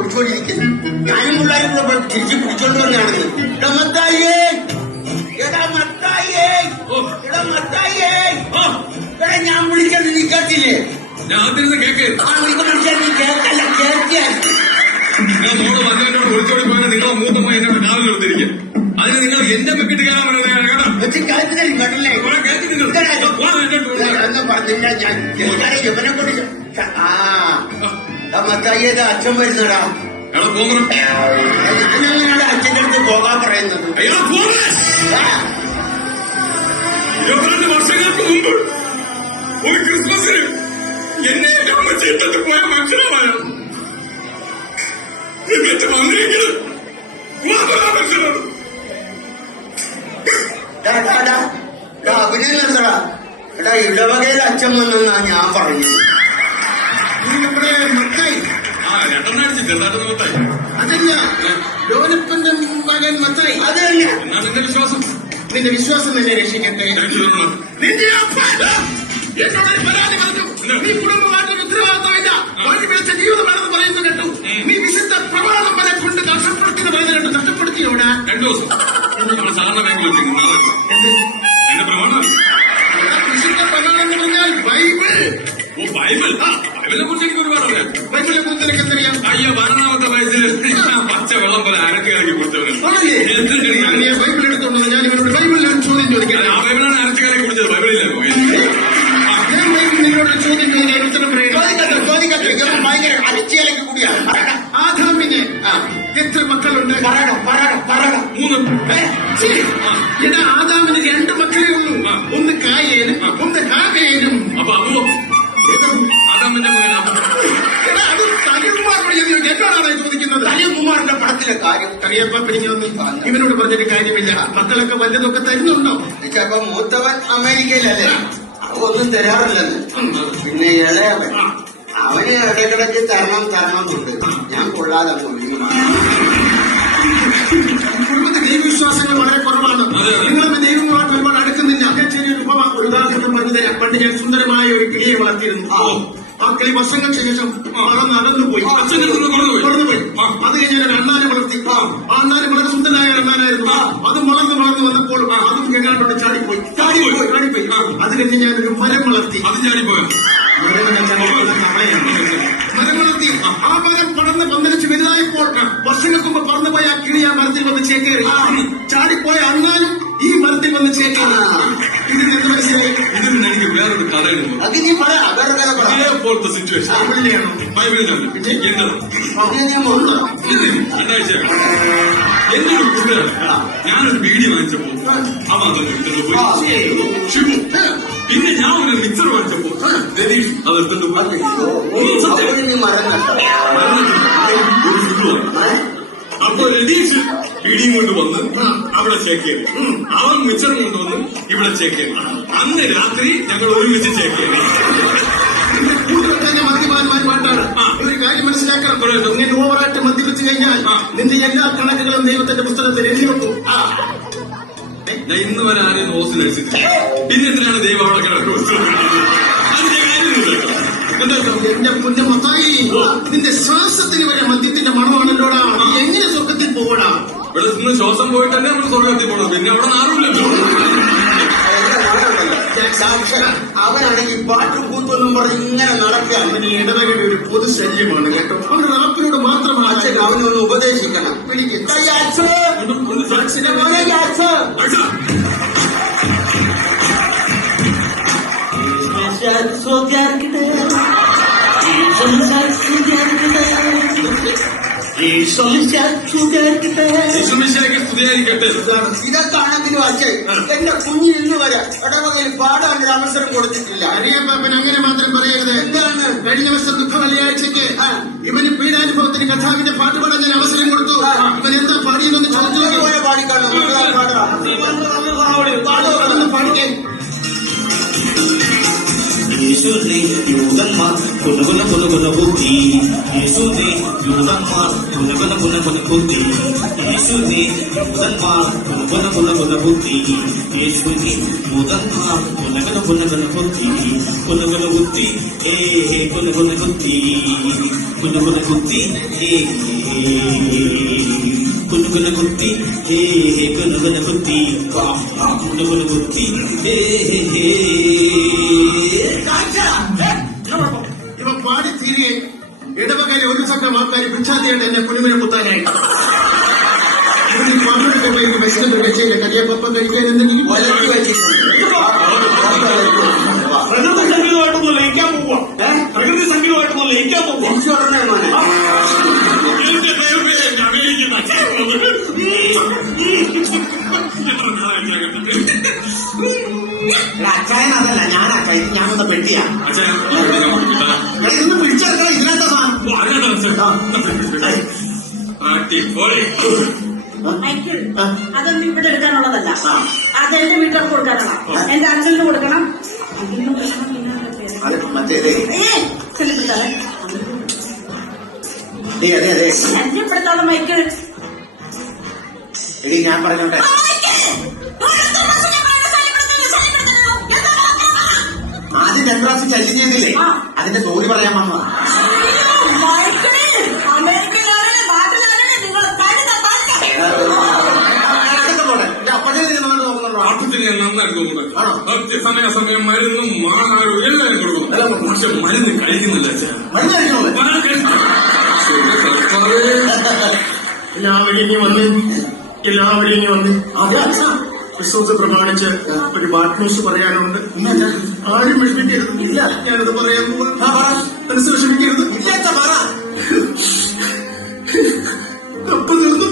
ഒളിച്ചോടിയിരിക്കുന്നു. ഞാനും പിള്ളേരും കൂടെ തിരിച്ച് പിടിച്ചോണ്ട് വന്നാണെന്ന്. എടാ മത്തായിയേ, എടാ മത്തായിയേ, എടാ മത്തായിയേ, എടാ ഞാൻ വിളിച്ചത് നീ കേട്ടില്ലേ? ഞാൻ കേക്ക് വിളിച്ചാൽ നീ കേൾക്കല്ല, കേൾക്കാൻ. ഞാൻ മോള് വന്നതിനോട് ഒളിച്ചോടി പോയാൽ നിങ്ങളെ മൂത്തമ്മ എന്നോട് രാവിലെ കൊടുത്തിരിക്കും. അതിന് നിങ്ങൾ എന്റെ വെക്കിട്ട് കയറാൻ പറയുന്നത് കേട്ടോ. കേട്ടില്ലേ? ഒന്നും പറഞ്ഞില്ല ഞാൻ. ഇവനെ കൊണ്ട് മത്തായിയത് അച്ഛൻ വരുന്നടാ. ഞാനങ്ങനെയാണ് അച്ഛൻ്റെ അടുത്ത് പോകാൻ പറയുന്നത്. 22 വർഷങ്ങൾക്ക് മുമ്പ് ഒരു ക്രിസ്മസിന് എന്നെ അമ്മ ചെയ്തിട്ട് പോയ മനുഷ്യനാണ് വന്നിരിക്കുന്നത്. മനുഷ്യനാണ് അഭിനയല്ലടാ. എടാ ഇടവകയിൽ അച്ഛൻ വന്നെന്നാ ഞാൻ പറയുന്നത്. നീ നമ്മുടെ മത്തായി രണ്ടെണ്ണടിച്ച് ചെറുതായിട്ട് മത്തായി. അതല്ല, ലോനപ്പന്റെ മകൻ മത്തായി. അത് തന്നെ. എന്നാ നിന്റെ വിശ്വാസം? നിന്റെ വിശ്വാസം എന്നെ രക്ഷിക്കട്ടെ. നിന്റെ എന്നോടൊരു പരാതി പറഞ്ഞു. നീ കുടുംബമായിട്ടൊരു ഉത്തരവാദിത്തമില്ല, വഴി പിഴച്ച ജീവിതമാണെന്ന് പറയുന്നു കേട്ടു. നീ വിശുദ്ധ പ്രമാണം വരെ കൊണ്ട് നഷ്ടപ്പെടുത്തിയെന്ന് പറയുന്നത് കേട്ടു. നഷ്ടപ്പെടുത്തിയോടാ? 2 ദിവസം നമ്മുടെ സാധാരണ ബാങ്കിൽ വെച്ചിരിക്കുന്നു. എന്റെ പ്രമാണം വിശുദ്ധ പ്രമാണം എന്ന് പറഞ്ഞാൽ ബൈബിൾ. ബൈബിൾ. ബൈബിളിനെ കുറിച്ച് എനിക്ക് ഒരുപാട് അറിയാം. ബൈബിളിനെ കുറിച്ച് എനിക്ക് എന്തറിയാം? അയ്യോ, 12ാമത്തെ വയസ്സിൽ പച്ച വെള്ളം പോലെ അരക്കി ഇറക്കി കൊടുത്തവന്. ബൈബിൾ എടുത്തോണ്ടത് ഞാൻ ഇവരോട് ബൈബിളിലാണ് ചോദ്യം ചോദിക്കാം. ആ ബൈബിളാണ് അരച്ചു കയറി കുടിച്ചത്, ബൈബിളില്ല. ഞാൻ ബൈബിൾ നിങ്ങളോട് ചോദ്യം ചോദിക്കാൻ ഉത്തരം പറയാം. ഭയങ്കര അരച്ചിയാലേക്ക് കൂടിയാണ്. ആദാമിന് എത്ര മക്കളുണ്ട്? 3. എടാ, ആദാമിന് 2 മക്കളേ ഉള്ളൂ. ഒന്ന് കായേനും ഒന്ന് ഹാബേലും. അപ്പൊ അബുവോ ആദാമിന്റെ മകൻ അബു. എടാ, അത് തലികുമാർ എന്നോടാണ് ചോദിക്കുന്നത്. തലികുമാറിന്റെ പടത്തിലെ കാര്യം കറിയപ്പ പിടിഞ്ഞൊന്നും ഇവനോട് പറഞ്ഞിട്ട് കാര്യമില്ല. മക്കളൊക്കെ വല്ലതൊക്കെ തരുന്നുണ്ടോ? ചിലപ്പോ മൂത്തവൻ അമേരിക്കയിലല്ലേ, ഒന്നും തരാറില്ലെന്ന്. പിന്നെ ഇളയവൻ അവന് ഇടക്കിടക്ക് തരണമെന്നുണ്ട്. ഞാൻ കൊള്ളാതെ കുടുംബത്തിൽ ദൈവവിശ്വാസങ്ങൾ വളരെ കുറവാണ്. നിങ്ങളൊക്കെ ദൈവവുമായിട്ട് ഒരുപാട് അടുക്കുന്നില്ല. ചെറിയൊരു ഒരു ഉദാഹരണം പറഞ്ഞു തരാം. പണ്ട് ഞാൻ സുന്ദരമായ ഒരു കിളിയെ വളർത്തിയിരുന്നു. ആ കിളി വർഷങ്ങൾക്ക് ശേഷം നടന്നുപോയി. വളർന്നുപോയി. അത് കഴിഞ്ഞ് ഞാൻ ഒരു അണ്ണാനെ വളർത്തി. ആ അണ്ണാനെ വളരെ സുന്ദരനായ ഒരു അണ്ണാനായിരുന്നു. അത് വളർന്ന് വന്നപ്പോൾ അതും എങ്ങാണ്ടോട്ട് ചാടിപ്പോയി. അത് കഴിഞ്ഞ് ഞാനൊരു മരം വളർത്തി. അത് ചാടിപ്പോയോ? മരം വളർത്തി. ആ മരം പടർന്ന് പന്തലിച്ച് വലുതായപ്പോൾ വർഷങ്ങൾക്ക് മുമ്പ് പറന്നുപോയ ആ കിളി ആ മരത്തിൽ വന്ന് ചേക്കേറി. ചാടിപ്പോയ അണ്ണാനും ഈ മരത്തിൽ വന്ന് ചേക്കേറി. ഇതിന് എന്ത് മനസ്സിലായി? ഇതിന് എനിക്ക് വേറൊരു കഥയുണ്ട്. ഇതേപോലത്തെ സിറ്റുവേഷൻ ബൈബിളിലാണ്. എന്റെ ഒരു കൂട്ടുകാരൻ ഞാനൊരു ബീഡി വാങ്ങിച്ചപ്പോ അവൻ അതെടുത്തിട്ട് പോയി. ഷിബു. പിന്നെ ഞാൻ ഒരു മിക്സർ വാങ്ങിച്ചപ്പോ രതീഷ് അതെടുത്തിട്ട് പോയി. അപ്പൊ രതീഷ് ബീഡിയും കൊണ്ട് വന്ന് അവിടെ ചേക്കേറി. അവൻ മിക്സറും കൊണ്ടുവന്ന് ഇവിടെ ചേക്കേറി. അന്ന് രാത്രി ഞങ്ങൾ ഒരുമിച്ച് ചേക്കേറി. മദ്യപാന്മാർ പാട്ടാണ്. ഒരു കാര്യം മനസ്സിലാക്കണം. ഇങ്ങനെ ഓവറായിട്ട് മദ്യപിച്ചു കഴിഞ്ഞാൽ നിന്റെ എല്ലാ കണക്കുകളും ദൈവത്തിന്റെ പുസ്തകത്തിൽ എഴുതി വെക്കും. ഇന്ന് വരെ ആരെയും ഹോസ്റ്റൽ അടിച്ചിട്ടില്ല. പിന്നെ എന്തിനാണ് ദൈവം അവിടെ കിടക്കുന്നത്? അതിന്റെ കാര്യമില്ല. എന്റെ കുഞ്ഞു മത്തായി, നിന്റെ ശ്വാസത്തിന് വരെ മദ്യത്തിന്റെ മണമാണല്ലോടാ. എങ്ങനെ സ്വർഗത്തിൽ പോകടാ? ഇവിടെ നിന്ന് ശ്വാസം പോയിട്ട് തന്നെ നമ്മൾ സ്വർഗത്തിൽ പോകണം. പിന്നെ അവിടെ നാറുമില്ലല്ലോ. അവനാണെങ്കിൽ പാട്ടും കൂത്തൊന്നും പറഞ്ഞ് ഇങ്ങനെ നടക്കുക. അവന് ഇടവകയുടെ ഒരു പൊതു ശല്യമാണ് കേട്ടോ. അവന്റെ നടപ്പിനോട് മാത്രമാണ്. അച്ഛൻ അവനൊന്ന് ഉപദേശിക്കണം. ഇതൊക്കെയാണെങ്കിലും അച്ഛൻ എന്റെ കുഞ്ഞിൽ ഇന്ന് വരെ ഇടവകയിൽ പാടാൻ ഒരു അവസരം കൊടുത്തിട്ടില്ല. അറിയാപ്പാപ്പൻ അങ്ങനെ മാത്രം പറയരുത്. എന്താണ്? കഴിഞ്ഞ വർഷം ദുഃഖ വെള്ളിയാഴ്ചക്ക് ഇവന് പീഡാനുഭവത്തിന് കഥാവിന്റെ പാട്ട് പാടാൻ ഞാൻ അവസരം കൊടുത്തു. ഇവൻ എന്താ പാടിയെന്ന് ചോദിച്ചു. പാടിക്കാണോ? പാടിക്കേ. യേശുദേ യോഗന്മാർ കൊന്നുകൊന്ന ബുദ്ധി യേശുദേ ജൂതന്മാർ പുനഃപുനഃപുനഃപുനഃപുത്തി യേശുവിനെ ജൂതന്മാർ പുനഃപുനഃപുനഃപുനഃപുത്തി യേശുവിനെ ജൂതന്മാർ പുനഃപുനഃപുനഃപുനഃപുത്തി പുനഃപുനഃപുത്തി പുനഃപുനഃപുത്തി പുനഃപുനഃപുത്തി പുനഃപുനഃപുത്തി പുനഃപുനഃപുത്തി പുനഃപുനഃപുത്തി ഇവ പാടി തീരെ ഇടവകയിലെ ഒരു സംഘം ആൾക്കാർ ഭിക്ഷാതിയായിട്ട് എന്നെ കുഞ്ഞുമിനെ കുത്താനായി ഇതിൽ പങ്കെടുക്കുമ്പോൾ എനിക്ക് വിശന്ന് വെച്ചേനെ കരിയപ്പം കഴിക്കാൻ എന്തെങ്കിലും വലക്കി വെച്ചിട്ടുണ്ട്. പ്രകൃതി സംഗീതമായിട്ടൊന്നും ലയിക്കാൻ പോവാ. പ്രകൃതി സംഗീതമായിട്ടൊന്നും ലയിക്കാൻ പോവാ. എനിക്ക് ഉടനെ മോനെ. എന്റെ ദൈവമേ, അമേരിക്കൻ അച്ചായൻ അതല്ല, ഞാൻ അച്ചായൻ, ഞാനൊന്ന് പെട്ടിയാ. അച്ഛൻ ഇതൊന്ന് പിടിച്ചെടുക്കണം ഇതിനകത്ത സാധനം അടിപൊളി. അയക്ക്. അതൊന്നും ഇവിടെ എടുക്കാനുള്ളതല്ല. അതെന്റെ വീട്ടിൽ കൊടുക്കാനാണ്. എന്റെ അച്ഛന് കൊടുക്കണം. അതിന് പ്രശ്നം പിന്നെ അത് മറ്റേതേ ചെല്ലിപ്പിടിച്ചാലേ അതെ അതെ എന്നെ ഇപ്പെടുത്തോളം മൈക്ക്. എടി ഞാൻ പറഞ്ഞോട്ടെ, ആദ്യം 2 പ്രാവശ്യം ശല്യം ചെയ്തില്ലേ, അതിന്റെ സോറി പറയാൻ വന്നതാ. അമേരിക്കയിലാണ് നാട്ടിലാണ് നിങ്ങൾ അടുത്ത പോലെ അപ്പഴേ നിങ്ങൾ നോക്കുന്നുണ്ടോ? ആട്ടത്തിന് ഞാൻ നന്നായിട്ട് നോക്കുന്നത്. സമയാസമയം മരുന്നും ആഹാരവും എല്ലാവരും കൊടുക്കും. പക്ഷെ മരുന്ന് കഴിക്കുന്നില്ല അച്ഛൻ. മരുന്ന് കഴിക്കണോ? എല്ലാവരും ഇനി വന്ന് ക്രിസ്മസ് പ്രമാണിച്ച് ഒരു ബാഡ് ന്യൂസ് പറയാനുണ്ട്. ആരും വിഷമിക്കരുത്. ഇല്ല, ഞാനത് പറയാൻ പോവാ. മനസ്സ് വിഷമിക്കരുത്. ഇല്ല പറ. കപ്പ് തീർന്നു.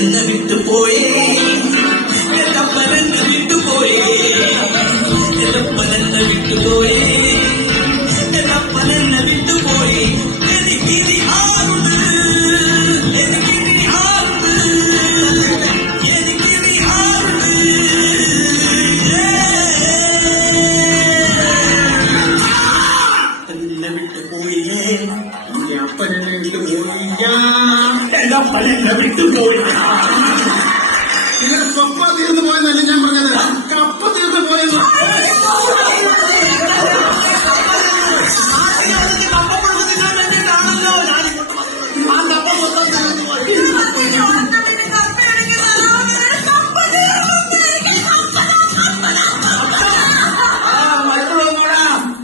എന്നെ വിട്ടുപോയേ എന്നെ വിട്ടുപോയേ എന്നെ വിട്ടുപോയേ എന്നെ വിട്ടുപോയി. എനിക്കിനി ആരുണ്ട്, എനിക്കിനി ആരുണ്ട്, എനിക്കിനി ആരുണ്ട്. എന്നെ വിട്ടുപോയില്ലേ, എന്റെ അപ്പനെന്നെ വിട്ടുപോയില്ല. എന്റെ അപ്പൻ എന്നെ വിട്ടുപോയി. നിങ്ങൾ കപ്പ തീർന്നു പോയെന്നല്ല ഞാൻ പറഞ്ഞത്, കപ്പ തീർന്നു പോയെന്ന്.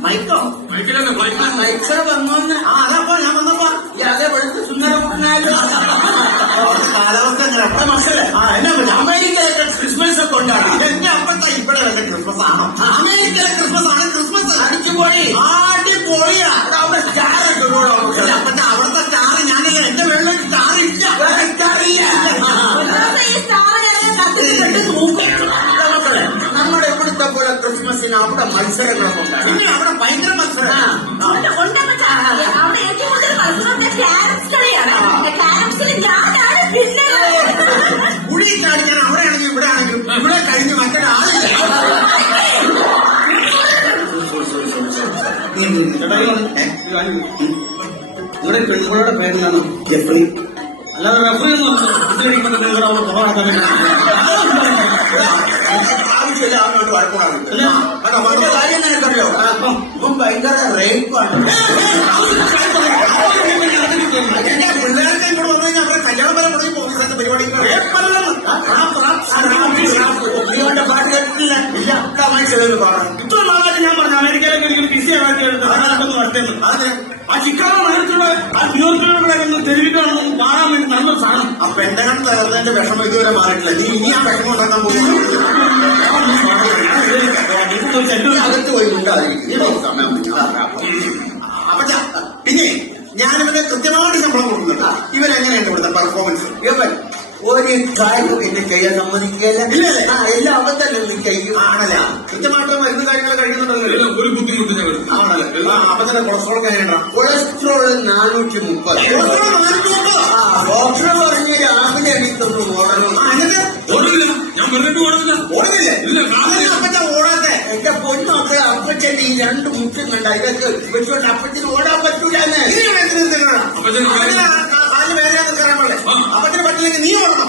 മൈക്കോ മൈക്കിലല്ലേ ഫ്ലൈറ്റ്? മൈക്സർ വന്നോന്ന്. അതപ്പോ ഞാൻ വന്നപ്പോ അതേ വെളുത്ത് സുന്ദരനായാലും കാലാവസ്ഥ എന്നെ അമേരിക്കയിലൊക്കെ ക്രിസ്മസ് ഒക്കെ ഉണ്ടാകും. എന്റെ അപ്പത്തെ ഇവിടെ ക്രിസ്മസ് ആണോ? അമേരിക്കയിലെ ക്രിസ്മസ് ആണ്. ക്രിസ്മസ് അടിച്ചുപൊളി, അടിപൊളിയാ. അവിടെ സ്റ്റാർ ഇട്ടുകൂടെ അപ്പത്തെ അവിടുത്തെ സ്റ്റാർ ഞാനില്ല. എന്റെ വെള്ളം സ്റ്റാർ ഇല്ല, സ്റ്റാർ ഇല്ല. നമ്മുടെ ഇവിടുത്തെ പോലെ ക്രിസ്മസിന് അവിടെ മത്സരങ്ങളൊക്കെ ഉണ്ടാകും. പിന്നെ അവിടെ ഭയങ്കര മത്സരം. അവിടെ ഏറ്റവും കൂടുതൽ മത്സരം ക്യാരംസ് കളിയാണ്. ക്യാരംസിൽ ഞാനാണ് പിന്നെ കുഴി കാണിക്കാൻ അവിടെ ആണെങ്കിലും ഇവിടെ ആണെങ്കിലും ഇവിടെ കഴിഞ്ഞ് മറ്റൊരാളില്ല. ഇവിടെ പെൺകുട്ടിയുടെ പേരിലാണ് ജെഫ്രി. അല്ലാതെ റെഫറി ആവശ്യമില്ല അവനോട് വഴക്കൂടാണ്. അവന്റെ കാര്യം നിനക്കറിയോ? ഇപ്പം ഭയങ്കര റേപ്പാണ്. എന്റെ പിള്ളേർക്ക് ഇങ്ങോട്ട് വന്നു കഴിഞ്ഞാൽ അവരെ കല്യാണം വരെ മുടങ്ങി പോകുന്ന പരിപാടി. ഇവന്റെ പാട്ട് കേട്ടിട്ടില്ല. ഇല്ല, മനസ്സിലെന്ന് പറഞ്ഞു. ഇത്ര നാളായിട്ട് ഞാൻ പറഞ്ഞു അമേരിക്കയിലേക്ക് എനിക്ക് ബിസി ആക്കി നടത്തുന്നു. അതെ, ആ ചിക്കാഗോ നഗരത്തിലൂടെ ആ ന്യൂയോർക്കിലൂടെ തെരുവിക്കാണെന്നും കാണാൻ വേണ്ടി നല്ലൊരു സാധനം. ആ പെന്തകൺ തകർന്നതിന്റെ വിഷമം ഇതുവരെ മാറിയിട്ടില്ല. നീ ഇനി ആ വിഷമം ഉണ്ടാക്കാൻ പോകുന്നു. അകത്ത് പോയി ഉണ്ടായിരിക്കും സമയം. അപ്പൊ പിന്നെ ഞാനിവനെ കൃത്യമായിട്ട് ശമ്പളം കൊടുക്കുന്നുണ്ട്. ഇവരെങ്ങനെയാണ് ഇവിടുത്തെ പെർഫോമൻസ്? ഇവൻ ഒരു കാര്യം എന്നെ ചെയ്യാൻ സമ്മതിക്കുകയല്ല. ഇല്ല, എല്ലാം അവൻ തന്നെ കൈ അപ്പൊ തന്നെ കൊളസ്ട്രോൾ കഴിഞ്ഞാ കൊളസ്ട്രോൾ 430. ഡോക്ടർ പറഞ്ഞ് രാവിലെ എണീക്കൊന്ന് ഓടണം. എന്നിട്ട് ഓടില്ല, ഞാൻ പറഞ്ഞിട്ട് ഓടുന്നില്ല. ഓടുന്നില്ലേ? ഇല്ല, കാലില്ല. അപ്പച്ച ഓടാത്തെ എന്റെ പൊന്നൊക്കെ അപ്പച്ചന്റെ ഈ 2 മുറ്റും കണ്ട ഇതൊക്കെ വെച്ചോണ്ട് അപ്പച്ചന് ഓടാൻ പറ്റൂലെന്ന്. അപ്പച്ചൻ കാലിന് വേദന നിൽക്കാൻ പോലെ അപ്പച്ചന് പറ്റില്ലെങ്കിൽ നീ ഓടണം.